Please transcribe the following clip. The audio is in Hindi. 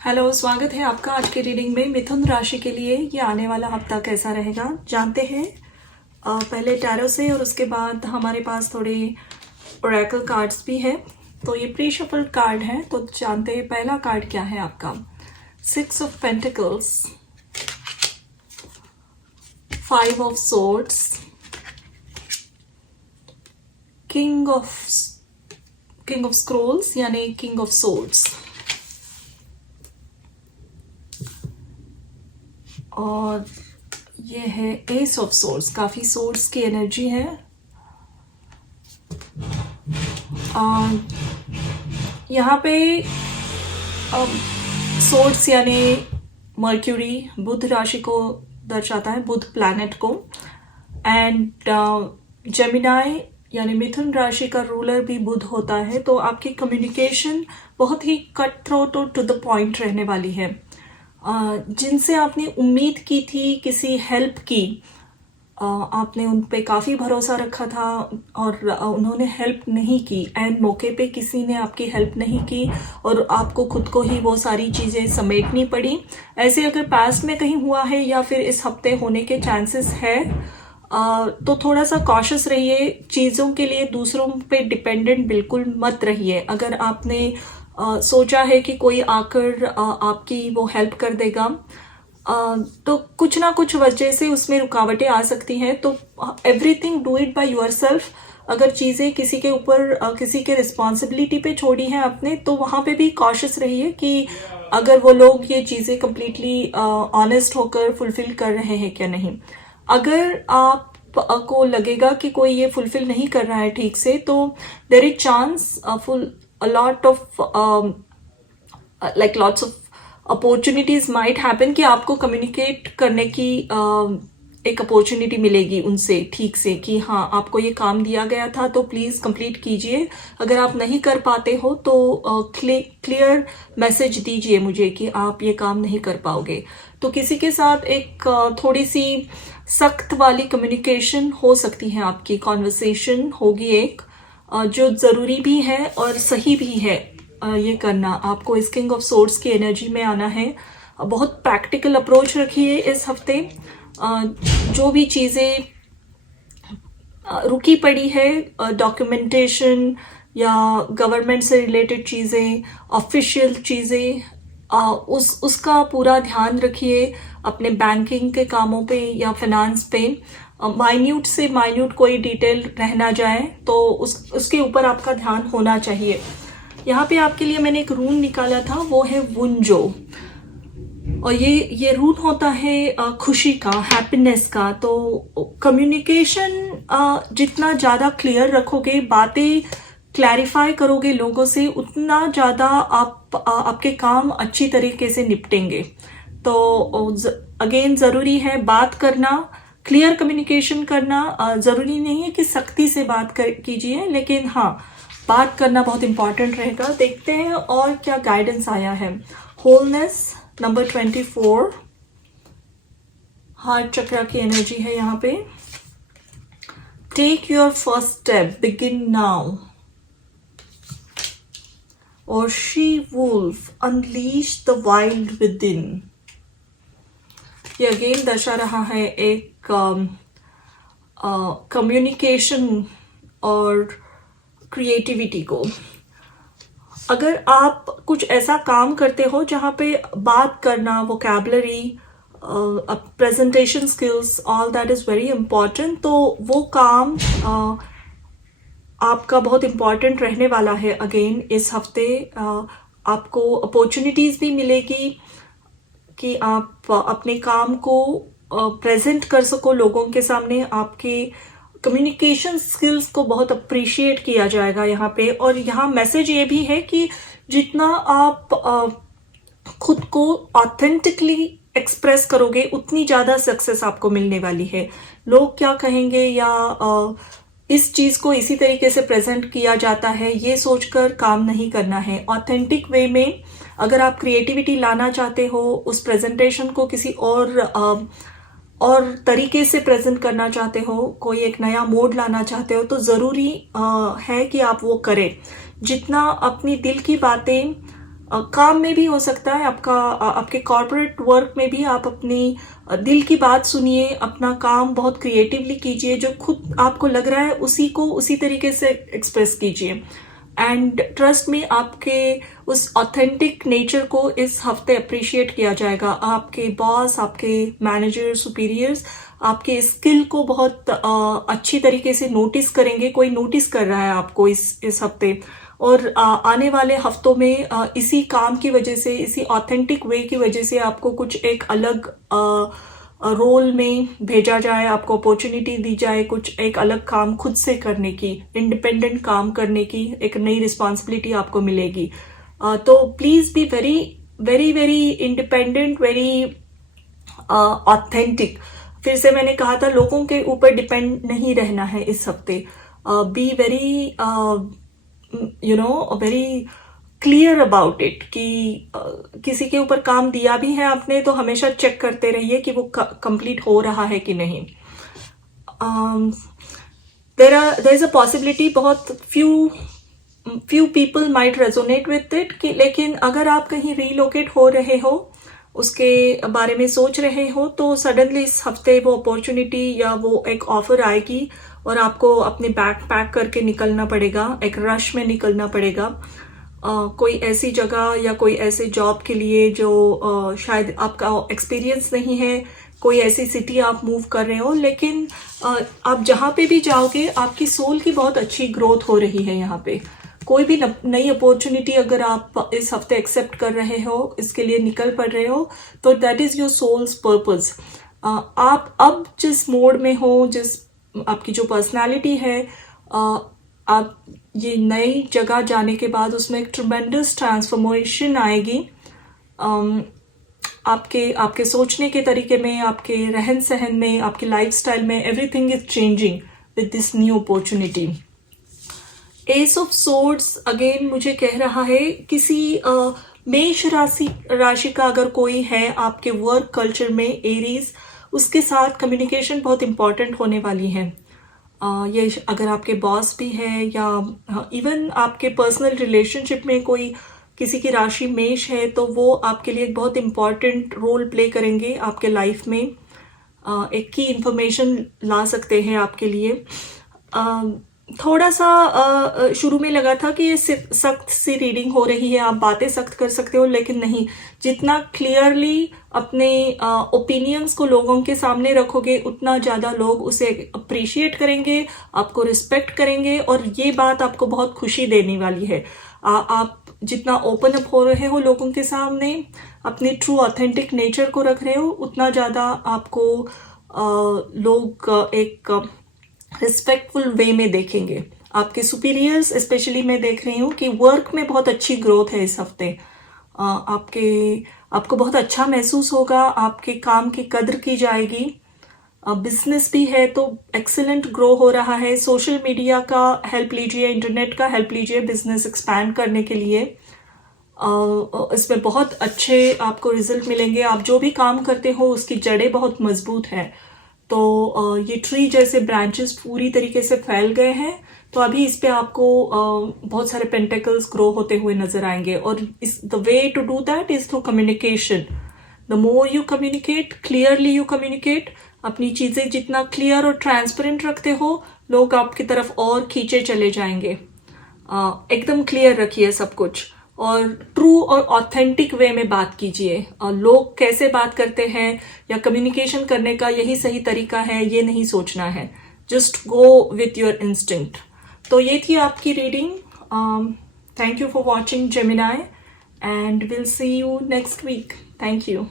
हेलो, स्वागत है आपका आज की रीडिंग में। मिथुन राशि के लिए ये आने वाला हफ्ता कैसा रहेगा जानते हैं। पहले टैरो से और उसके बाद हमारे पास थोड़े ओरेकल कार्ड्स भी है। तो ये प्री शफल कार्ड है, तो जानते हैं पहला कार्ड क्या है आपका। 6 of pentacles, 5 of swords, king of scrolls यानी किंग ऑफ सोर्ड्स, और ये है एस ऑफ सोर्ड्स। काफी सोर्ड्स की एनर्जी है। यहाँ पे सोर्ड्स यानी मर्क्यूरी बुध राशि को दर्शाता है, बुध प्लैनेट को। एंड जेमिनाई यानी मिथुन राशि का रूलर भी बुध होता है। तो आपकी कम्युनिकेशन बहुत ही कट थ्रोट और टू द पॉइंट रहने वाली है। जिनसे आपने उम्मीद की थी किसी हेल्प की, आपने उन पे काफ़ी भरोसा रखा था और उन्होंने हेल्प नहीं की। एंड मौके पे किसी ने आपकी हेल्प नहीं की और आपको खुद को ही वो सारी चीज़ें समेटनी पड़ी। ऐसे अगर पास्ट में कहीं हुआ है या फिर इस हफ्ते होने के चांसेस है, तो थोड़ा सा कॉशियस रहिए। चीज़ों के लिए दूसरों पे डिपेंडेंट बिल्कुल मत रहिए। अगर आपने सोचा है कि कोई आकर आपकी वो हेल्प कर देगा, तो कुछ ना कुछ वजह से उसमें रुकावटें आ सकती हैं। तो everything do it by yourself. अगर चीज़ें किसी के ऊपर किसी के रिस्पॉन्सिबिलिटी पे छोड़ी हैं आपने, तो वहाँ पे भी कॉशियस रहिए कि अगर वो लोग ये चीज़ें कम्प्लीटली ऑनेस्ट होकर फुलफिल कर रहे हैं क्या नहीं। अगर आप को लगेगा कि कोई ये फुलफिल नहीं कर रहा है ठीक से, तो there is chance a lot of like lots of opportunities might happen कि आपको कम्युनिकेट करने की एक अपॉर्चुनिटी मिलेगी उनसे ठीक से कि हाँ, आपको ये काम दिया गया था तो प्लीज़ कंप्लीट कीजिए। अगर आप नहीं कर पाते हो तो क्लियर मैसेज दीजिए मुझे कि आप ये काम नहीं कर पाओगे। तो किसी के साथ एक थोड़ी सी सख्त वाली कम्युनिकेशन हो सकती है, आपकी कॉन्वर्सेशन होगी एक, जो ज़रूरी भी है और सही भी है। ये करना आपको इस किंग ऑफ सोर्ड्स की एनर्जी में आना है। बहुत प्रैक्टिकल अप्रोच रखिए इस हफ्ते। जो भी चीज़ें रुकी पड़ी है, डॉक्यूमेंटेशन या गवर्नमेंट से रिलेटेड चीज़ें, ऑफिशियल चीज़ें, उसका पूरा ध्यान रखिए। अपने बैंकिंग के कामों पे या फाइनेंस पे माइन्यूट से माइन्यूट कोई डिटेल रह ना जाए, तो उसके ऊपर आपका ध्यान होना चाहिए। यहाँ पे आपके लिए मैंने एक रून निकाला था, वो है वुंजो। और ये रून होता है खुशी का, हैप्पीनेस का। तो कम्युनिकेशन जितना ज़्यादा क्लियर रखोगे, बातें क्लैरिफाई करोगे लोगों से, उतना ज़्यादा आपके काम अच्छी तरीके से निपटेंगे। तो अगेन ज़रूरी है बात करना, क्लियर कम्युनिकेशन करना। ज़रूरी नहीं है कि सख्ती से बात कीजिए, लेकिन हाँ, बात करना बहुत इंपॉर्टेंट रहेगा। देखते हैं और क्या गाइडेंस आया है। होलनेस नंबर 24, हार्ट चक्र की एनर्जी है यहाँ पे। Take your first step, begin now. और she wolf unleash the wild within. ये अगेन दर्शा रहा है एक कम्युनिकेशन और क्रिएटिविटी को। अगर आप कुछ ऐसा काम करते हो जहाँ पे बात करना, vocabulary, presentation skills, all that is very important, तो वो काम आपका बहुत इम्पॉर्टेंट रहने वाला है। अगेन इस हफ्ते आपको अपॉर्चुनिटीज़ भी मिलेगी कि आप अपने काम को प्रेजेंट कर सको लोगों के सामने। आपके कम्युनिकेशन स्किल्स को बहुत अप्रिशिएट किया जाएगा यहाँ पे। और यहाँ मैसेज ये भी है कि जितना आप खुद को ऑथेंटिकली एक्सप्रेस करोगे, उतनी ज़्यादा सक्सेस आपको मिलने वाली है। लोग क्या कहेंगे या इस चीज़ को इसी तरीके से प्रेजेंट किया जाता है, ये सोचकर काम नहीं करना है। ऑथेंटिक वे में अगर आप क्रिएटिविटी लाना चाहते हो, उस प्रेजेंटेशन को किसी और तरीके से प्रेजेंट करना चाहते हो, कोई एक नया मोड लाना चाहते हो, तो ज़रूरी है कि आप वो करें। जितना अपनी दिल की बातें काम में भी हो सकता है, आपके कॉर्पोरेट वर्क में भी आप अपनी दिल की बात सुनिए, अपना काम बहुत क्रिएटिवली कीजिए, जो खुद आपको लग रहा है उसी को उसी तरीके से एक्सप्रेस कीजिए। एंड ट्रस्ट में आपके उस ऑथेंटिक नेचर को इस हफ्ते अप्रिशिएट किया जाएगा। आपके बॉस, आपके मैनेजर, सुपीरियर्स आपके स्किल को बहुत अच्छी तरीके से नोटिस करेंगे। कोई नोटिस कर रहा है आपको इस हफ्ते, और आने वाले हफ्तों में इसी काम की वजह से, इसी ऑथेंटिक वे की वजह से आपको कुछ एक अलग रोल में भेजा जाए, आपको अपॉर्चुनिटी दी जाए कुछ एक अलग काम खुद से करने की, इंडिपेंडेंट काम करने की एक नई रिस्पॉन्सिबिलिटी आपको मिलेगी। तो please be very very very independent, very authentic. फिर से मैंने कहा था, लोगों के ऊपर डिपेंड नहीं रहना है इस हफ्ते। Be very very clear about it कि किसी के ऊपर काम दिया भी है आपने तो हमेशा चेक करते रहिए कि वो कंप्लीट हो रहा है कि नहीं। देयर इज अ पॉसिबिलिटी, बहुत few people might resonate with it कि, लेकिन अगर आप कहीं रीलोकेट हो रहे हो, उसके बारे में सोच रहे हो, तो सडनली इस हफ्ते वो अपॉर्चुनिटी या वो एक ऑफर आएगी और आपको अपने बैग पैक करके निकलना पड़ेगा, एक रश में निकलना पड़ेगा कोई ऐसी जगह या कोई ऐसे जॉब के लिए जो शायद आपका एक्सपीरियंस नहीं है, कोई ऐसी सिटी आप मूव कर रहे हो, लेकिन आप जहाँ पे भी जाओगे आपकी सोल की बहुत अच्छी ग्रोथ हो रही है। यहाँ पे कोई भी नई अपॉर्चुनिटी अगर आप इस हफ्ते एक्सेप्ट कर रहे हो, इसके लिए निकल पड़ रहे हो, तो that is your soul's purpose. आप अब जिस मोड में हो, जिस आपकी जो पर्सनालिटी है, आप ये नई जगह जाने के बाद उसमें एक ट्रमेंडस ट्रांसफॉर्मेशन आएगी। आपके सोचने के तरीके में, आपके रहन सहन में, आपके लाइफस्टाइल में, everything is changing with this new opportunity. S of swords again मुझे कह रहा है किसी मेष राशि का अगर कोई है आपके वर्क कल्चर में, एरीज, उसके साथ कम्युनिकेशन बहुत इंपॉर्टेंट होने वाली है। ये अगर आपके बॉस भी है या इवन आपके पर्सनल रिलेशनशिप में कोई किसी की राशि मेष है, तो वो आपके लिए एक बहुत इम्पॉर्टेंट रोल प्ले करेंगे आपके लाइफ में। एक की इंफॉर्मेशन ला सकते हैं आपके लिए। थोड़ा सा शुरू में लगा था कि ये सख्त सी रीडिंग हो रही है, आप बातें सख्त कर सकते हो, लेकिन नहीं, जितना क्लियरली अपने ओपिनियंस को लोगों के सामने रखोगे उतना ज़्यादा लोग उसे अप्रिशिएट करेंगे, आपको रिस्पेक्ट करेंगे, और ये बात आपको बहुत खुशी देने वाली है। आप जितना ओपन अप हो रहे हो लोगों के सामने, अपने ट्रू ऑथेंटिक नेचर को रख रहे हो, उतना ज़्यादा आपको लोग एक रिस्पेक्टफुल वे में देखेंगे। आपके सुपीरियर्स स्पेशली मैं देख रही हूँ कि वर्क में बहुत अच्छी ग्रोथ है इस हफ्ते। आपको बहुत अच्छा महसूस होगा, आपके काम की कद्र की जाएगी। बिजनेस भी है तो एक्सीलेंट ग्रो हो रहा है। सोशल मीडिया का हेल्प लीजिए, इंटरनेट का हेल्प लीजिए बिजनेस एक्सपैंड करने के लिए। इसमें बहुत अच्छे आपको रिजल्ट मिलेंगे। आप जो भी काम करते हो उसकी जड़ें बहुत मजबूत हैं, तो ये ट्री जैसे ब्रांचेस पूरी तरीके से फैल गए हैं, तो अभी इस पे आपको बहुत सारे पेंटिकल्स ग्रो होते हुए नजर आएंगे। और the way to do that is through communication. The more you communicate, clearly you communicate, अपनी चीजें जितना क्लियर और ट्रांसपेरेंट रखते हो, लोग आपकी तरफ और खींचे चले जाएंगे। एकदम क्लियर रखिए सब कुछ, और ट्रू और ऑथेंटिक वे में बात कीजिए। लोग कैसे बात करते हैं या कम्युनिकेशन करने का यही सही तरीका है, ये नहीं सोचना है। Just go with your instinct. तो ये थी आपकी reading. Thank you for watching Gemini, and will see you next week. Thank you.